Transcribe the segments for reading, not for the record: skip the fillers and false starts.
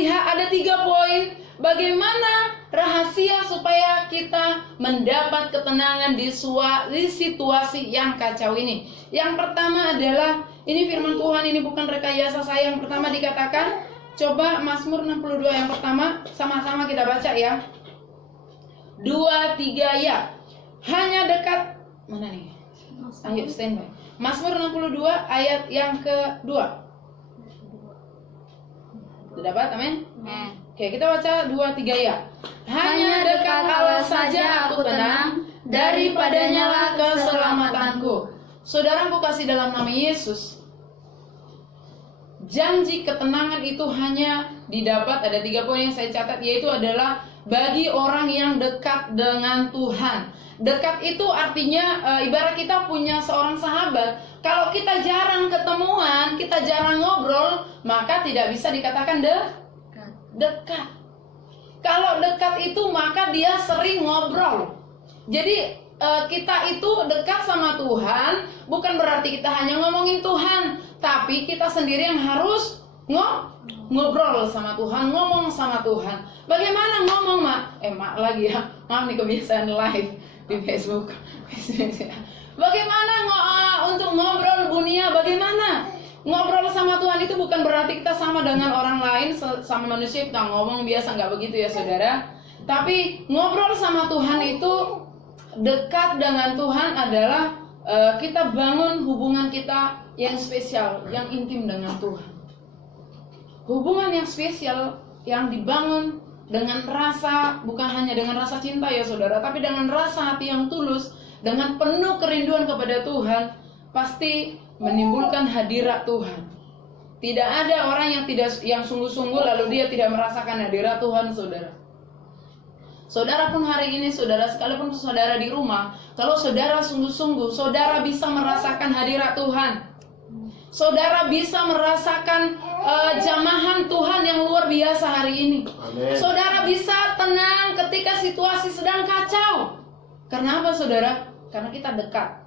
melihat ada 3 poin bagaimana rahasia supaya kita mendapat ketenangan di situasi yang kacau ini. Yang pertama adalah, ini firman Tuhan, ini bukan rekayasa saya. Yang pertama dikatakan, coba Mazmur 62 yang pertama, sama-sama kita baca ya. 2, 3 ya. Hanya dekat, mana nih? Ayo standby. Mazmur 62 ayat yang kedua. Sudah dapat, amin? Oke, kita baca 2, 3 ya. Hanya dekat Allah saja aku tenang, daripadanya lah keselamatanku. Saudaraku kasih dalam nama Yesus, janji ketenangan itu hanya didapat, ada 3 poin yang saya catat, yaitu adalah bagi orang yang dekat dengan Tuhan. Dekat itu artinya ibarat kita punya seorang sahabat. Kalau kita jarang ketemuan, kita jarang ngobrol, maka tidak bisa dikatakan dekat. Kalau dekat itu maka dia sering ngobrol. Jadi kita itu dekat sama Tuhan bukan berarti kita hanya ngomongin Tuhan, tapi kita sendiri yang harus ngobrol sama Tuhan, ngomong sama Tuhan. Bagaimana ngomong, Mak? Mak lagi ya. Maaf nih, kebiasaan live di Facebook. Bagaimana untuk ngobrol dunia? Bagaimana ngobrol sama Tuhan itu bukan berarti kita sama dengan orang lain, sama manusia kita ngomong biasa, nggak begitu ya saudara. Tapi ngobrol sama Tuhan itu, dekat dengan Tuhan adalah kita bangun hubungan kita yang spesial, yang intim dengan Tuhan. Hubungan yang spesial yang dibangun dengan rasa, bukan hanya dengan rasa cinta ya saudara, tapi dengan rasa hati yang tulus, dengan penuh kerinduan kepada Tuhan, pasti menimbulkan hadirat Tuhan. Tidak ada orang yang sungguh-sungguh lalu dia tidak merasakan hadirat Tuhan, saudara. Saudara pun hari ini, saudara, sekalipun saudara di rumah, kalau saudara sungguh-sungguh, saudara bisa merasakan hadirat Tuhan. Saudara bisa merasakan jamahan Tuhan yang luar biasa hari ini. Amen. Saudara bisa tenang ketika situasi sedang kacau. Karena apa saudara? Karena kita dekat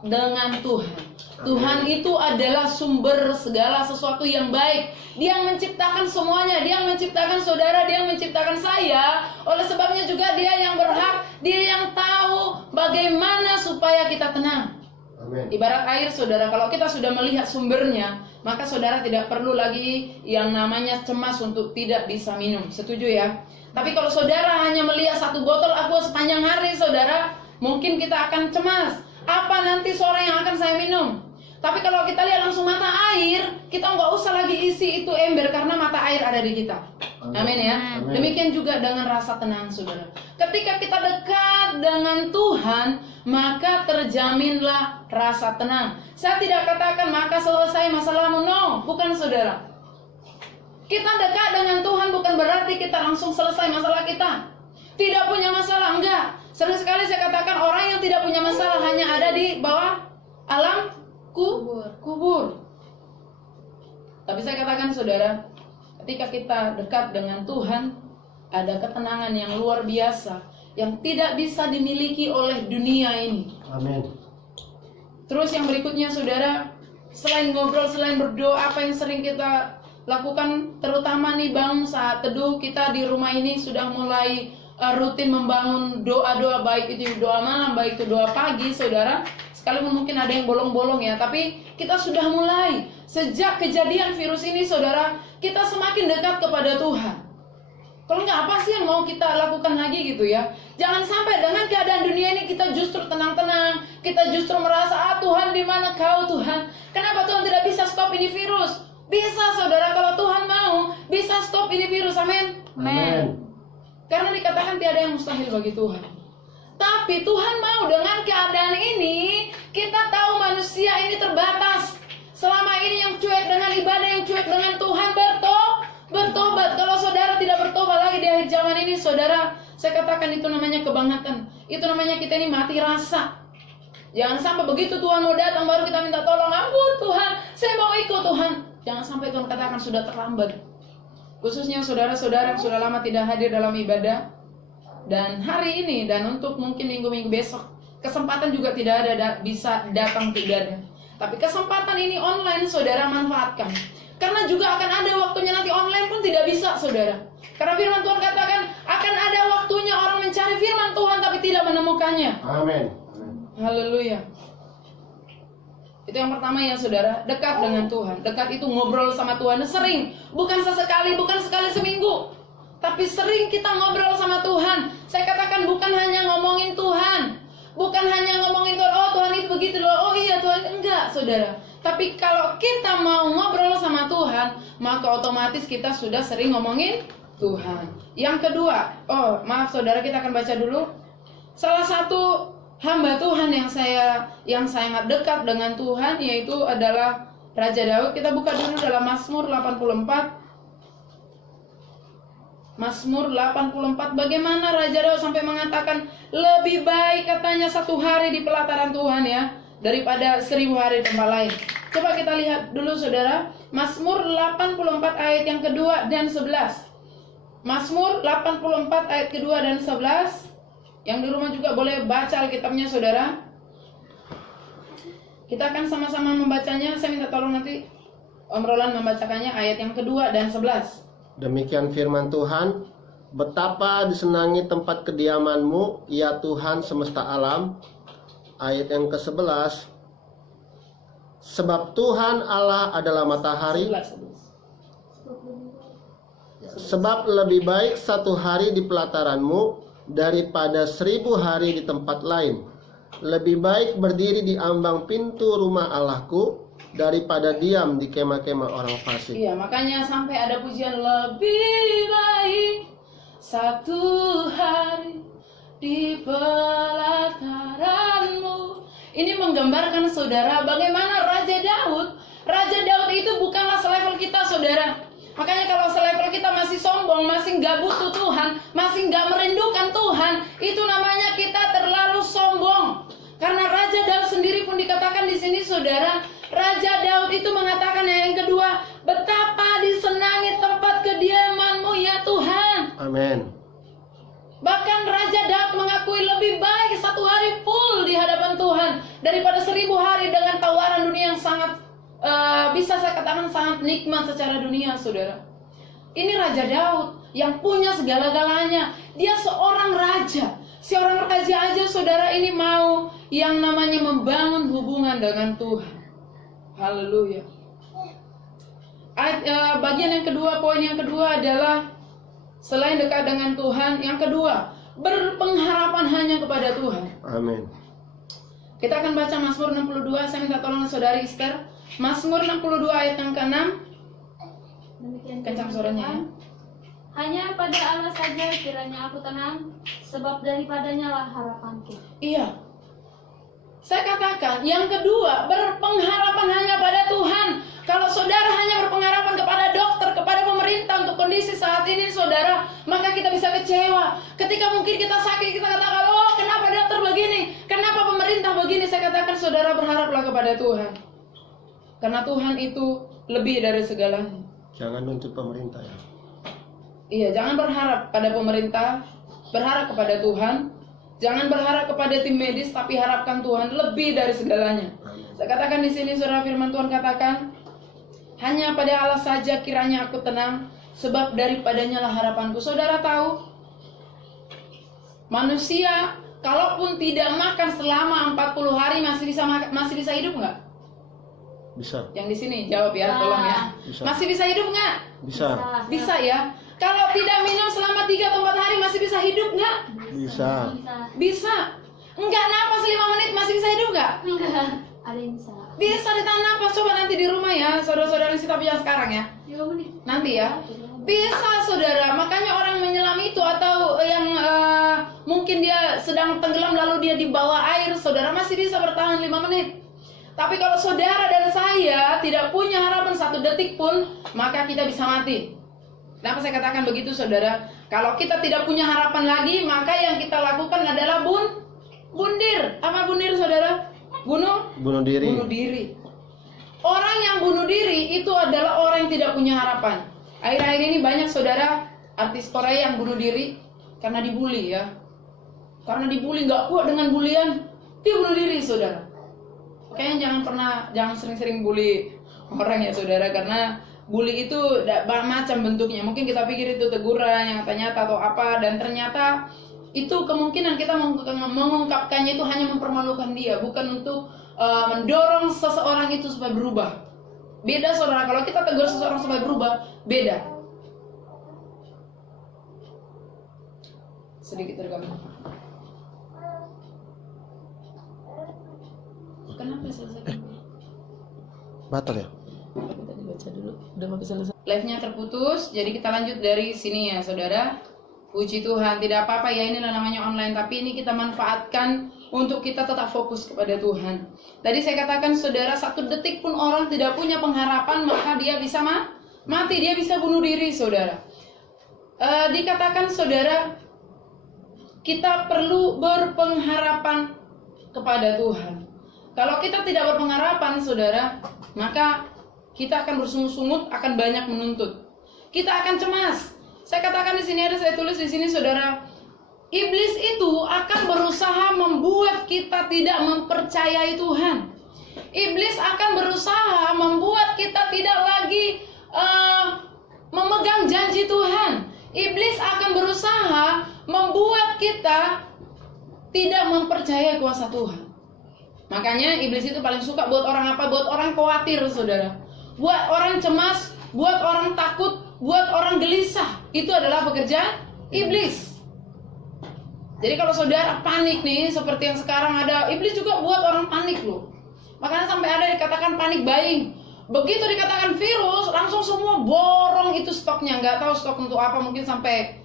dengan Tuhan. Amen. Tuhan itu adalah sumber segala sesuatu yang baik. Dia menciptakan semuanya. Dia menciptakan saudara, dia menciptakan saya. Oleh sebabnya juga dia yang berhak, dia yang tahu bagaimana supaya kita tenang. Amen. Ibarat air saudara, kalau kita sudah melihat sumbernya, maka saudara tidak perlu lagi yang namanya cemas untuk tidak bisa minum. Setuju ya? Tapi kalau saudara hanya melihat 1 botol aqua sepanjang hari saudara, mungkin kita akan cemas. Apa nanti sore yang akan saya minum? Tapi kalau kita lihat langsung mata air, kita nggak usah lagi isi itu ember karena mata air ada di kita. Amin ya. Amin. Demikian juga dengan rasa tenang saudara. Ketika kita dekat dengan Tuhan, maka terjaminlah rasa tenang. Saya tidak katakan maka selesai masalahmu, no, bukan saudara. Kita dekat dengan Tuhan bukan berarti kita langsung selesai masalah kita. Tidak punya masalah, enggak. Sering sekali saya katakan orang yang tidak punya masalah hanya ada di bawah alam kubur. Tapi saya katakan saudara, ketika kita dekat dengan Tuhan, ada ketenangan yang luar biasa yang tidak bisa dimiliki oleh dunia ini. Amin. Terus yang berikutnya saudara, selain ngobrol, selain berdoa, apa yang sering kita lakukan, terutama nih Bang, saat teduh kita di rumah ini sudah mulai rutin membangun doa-doa, baik itu doa malam, baik itu doa pagi saudara. Sekalipun mungkin ada yang bolong-bolong ya, tapi kita sudah mulai. Sejak kejadian virus ini saudara, kita semakin dekat kepada Tuhan. Kalau nggak, apa sih yang mau kita lakukan lagi gitu ya? Jangan sampai dengan keadaan dunia ini kita justru tenang-tenang, kita justru merasa, Tuhan di mana kau Tuhan? Kenapa Tuhan tidak bisa stop ini virus? Bisa saudara, kalau Tuhan mau, bisa stop ini virus, amin? Amin. Karena dikatakan tiada yang mustahil bagi Tuhan. Tapi Tuhan mau dengan keadaan ini, kita tahu manusia ini terbatas. Selama ini yang cuek dengan ibadah, yang cuek dengan Tuhan, bertobat. Kalau saudara tidak bertobat lagi di akhir zaman ini, saudara, saya katakan itu namanya kebangetan. Itu namanya kita ini mati rasa. Jangan sampai begitu Tuhan mau datang baru kita minta tolong, ampun Tuhan, saya mau ikut Tuhan. Jangan sampai Tuhan katakan sudah terlambat. Khususnya saudara-saudara yang sudah lama tidak hadir dalam ibadah, dan hari ini dan untuk mungkin minggu-minggu besok, kesempatan juga tidak ada, bisa datang tidak ada. Tapi kesempatan ini online saudara manfaatkan. Karena juga akan ada waktunya nanti online pun tidak saudara. Karena firman Tuhan katakan akan ada waktunya orang mencari firman Tuhan tapi tidak menemukannya. Amin. Haleluya. Itu yang pertama ya saudara, dekat dengan Tuhan. Dekat itu ngobrol sama Tuhan sering, bukan sesekali, bukan sekali seminggu, tapi sering kita ngobrol sama Tuhan. Saya katakan bukan hanya ngomongin Tuhan, bukan hanya ngomongin Tuhan, oh Tuhan itu begitu loh, oh iya Tuhan, enggak saudara. Tapi kalau kita mau ngobrol sama Tuhan, maka otomatis kita sudah sering ngomongin Tuhan. Yang kedua, oh maaf saudara, kita akan baca dulu. Salah satu hamba Tuhan yang sangat dekat dengan Tuhan yaitu adalah Raja Daud. Kita buka dulu dalam Mazmur 84. Mazmur 84. Bagaimana Raja Daud sampai mengatakan lebih baik katanya 1 hari di pelataran Tuhan ya daripada 1000 hari di tempat lain. Coba kita lihat dulu saudara, Mazmur 84 ayat yang kedua dan 11. Mazmur 84 ayat kedua dan 11. Yang di rumah juga boleh baca Alkitabnya saudara. Kita akan sama-sama membacanya. Saya minta tolong nanti Om Roland membacakannya ayat yang kedua dan 11. Demikian firman Tuhan, betapa disenangi tempat kediaman-Mu, ya Tuhan semesta alam. Ayat yang ke-11, sebab Tuhan Allah adalah matahari. 11. Sebab lebih baik 1 hari di pelataran-Mu daripada 1000 hari di tempat lain. Lebih baik berdiri di ambang pintu rumah Allahku daripada diam di kemah-kemah orang fasik. Iya, makanya sampai ada pujian lebih baik 1 hari di pelataran-Mu. Ini menggambarkan saudara bagaimana Raja Daud. Raja Daud itu bukanlah selevel kita saudara. Makanya kalau selevel kita masih sombong, masih nggak butuh Tuhan, masih nggak merindukan Tuhan, itu namanya kita terlalu sombong. Karena Raja Daud sendiri pun dikatakan di sini saudara, Raja Daud itu mengatakan yang kedua, betapa disenangi tempat kediaman-Mu ya Tuhan. Amin. Bahkan Raja Daud mengakui lebih baik 1 hari full di hadapan Tuhan daripada 1000 hari dengan tawaran dunia yang sangat bisa saya katakan sangat nikmat secara dunia saudara. Ini Raja Daud yang punya segala-galanya. Dia seorang raja. Seorang raja aja saudara ini mau yang namanya membangun hubungan dengan Tuhan. Haleluya. Bagian yang kedua, poin yang kedua adalah selain dekat dengan Tuhan, yang kedua berpengharapan hanya kepada Tuhan. Amin. Kita akan baca Mazmur 62. Saya minta tolong saudari Esther. Mazmur 62 ayat yang ke-6. Kencang suaranya ya. Hanya pada Allah saja kiranya aku tenang, sebab daripadanya lah harapanku. Iya. Saya katakan yang kedua, berpengharapan hanya pada Tuhan. Kalau saudara hanya berpengharapan kepada dokter, kepada pemerintah untuk kondisi saat ini saudara, maka kita bisa kecewa. Ketika mungkin kita sakit, kita katakan, oh kenapa dokter begini, kenapa pemerintah begini. Saya katakan saudara berharaplah kepada Tuhan. Karena Tuhan itu lebih dari segalanya. Jangan nuntut pemerintah ya. Iya, jangan berharap pada pemerintah, berharap kepada Tuhan. Jangan berharap kepada tim medis, tapi harapkan Tuhan lebih dari segalanya. Saya katakan di sini, saudara, firman Tuhan katakan, hanya pada Allah saja kiranya aku tenang, sebab daripadanya lah harapanku. Saudara tahu, manusia kalaupun tidak makan selama 40 hari masih bisa hidup nggak? Bisa. Yang di sini jawab ya, tolong ya. Bisa. Masih bisa hidup nggak? Bisa. Bisa ya. Kalau tidak minum selama 3 atau 4 hari masih bisa hidup nggak? Bisa. Bisa. Enggak napas 5 menit masih bisa hidup nggak? Enggak, ada yang bisa. Bisa ditahan napas. Coba nanti di rumah ya, saudara-saudara kita punya sekarang ya. 2 menit. Nanti ya. Bisa saudara. Makanya orang menyelam itu atau yang mungkin dia sedang tenggelam lalu dia di bawah air, saudara masih bisa bertahan 5 menit. Tapi kalau saudara dan saya tidak punya harapan 1 detik pun, maka kita bisa mati. Kenapa saya katakan begitu saudara? Kalau kita tidak punya harapan lagi, maka yang kita lakukan adalah bundir. Apa bundir saudara? Bunuh diri. Orang yang bunuh diri itu adalah orang yang tidak punya harapan. Akhir-akhir ini banyak saudara artis Korea yang bunuh diri karena dibully ya. Karena dibully, nggak kuat dengan bulian, dia bunuh diri saudara. Kayaknya jangan sering-sering bully orang ya saudara, karena Bully itu macam bentuknya. Mungkin kita pikir itu teguran yang nyata atau apa, dan ternyata itu kemungkinan kita mengungkapkannya itu hanya mempermalukan dia, bukan untuk mendorong seseorang itu supaya berubah. Beda saudara, kalau kita tegur seseorang supaya berubah, beda. Sedikit rekam. Kenapa selesai? Batal ya? Tadi baca dulu, udah mau selesai. Live-nya terputus, jadi kita lanjut dari sini ya saudara. Puji Tuhan, tidak apa-apa ya, inilah namanya online, tapi ini kita manfaatkan untuk kita tetap fokus kepada Tuhan. Tadi saya katakan saudara, 1 detik pun orang tidak punya pengharapan, maka dia bisa mati, dia bisa bunuh diri saudara. Dikatakan saudara, kita perlu berpengharapan kepada Tuhan. Kalau kita tidak berpengharapan saudara, maka kita akan bersungut-sungut, akan banyak menuntut. Kita akan cemas. Saya katakan di sini, saya tulis di sini saudara, iblis itu akan berusaha membuat kita tidak mempercayai Tuhan. Iblis akan berusaha membuat kita tidak lagi memegang janji Tuhan. Iblis akan berusaha membuat kita tidak mempercayai kuasa Tuhan. Makanya iblis itu paling suka buat orang apa? Buat orang khawatir saudara, buat orang cemas, buat orang takut, buat orang gelisah. Itu adalah pekerjaan iblis. Jadi kalau saudara panik nih, seperti yang sekarang ada, iblis juga buat orang panik loh. Makanya sampai ada dikatakan panik buying. Begitu dikatakan virus, langsung semua borong itu stoknya. Nggak tahu stok untuk apa, mungkin sampai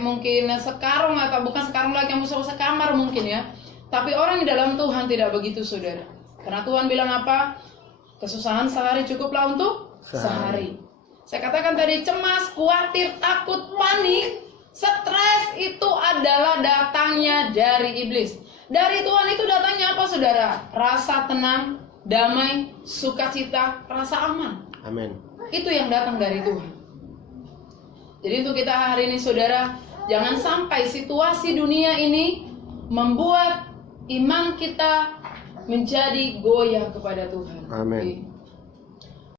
mungkin sekarang, atau bukan sekarang lagi, yang bisa kamar mungkin ya. Tapi orang di dalam Tuhan tidak begitu saudara. Karena Tuhan bilang apa? Kesusahan sehari cukuplah untuk sehari. Saya katakan tadi, cemas, khawatir, takut, panik, stres itu adalah datangnya dari iblis. Dari Tuhan itu datangnya apa saudara? Rasa tenang, damai, sukacita, rasa aman. Amin. Itu yang datang dari Tuhan. Jadi untuk kita hari ini saudara, jangan sampai situasi dunia ini membuat iman kita menjadi goyah kepada Tuhan. Amin.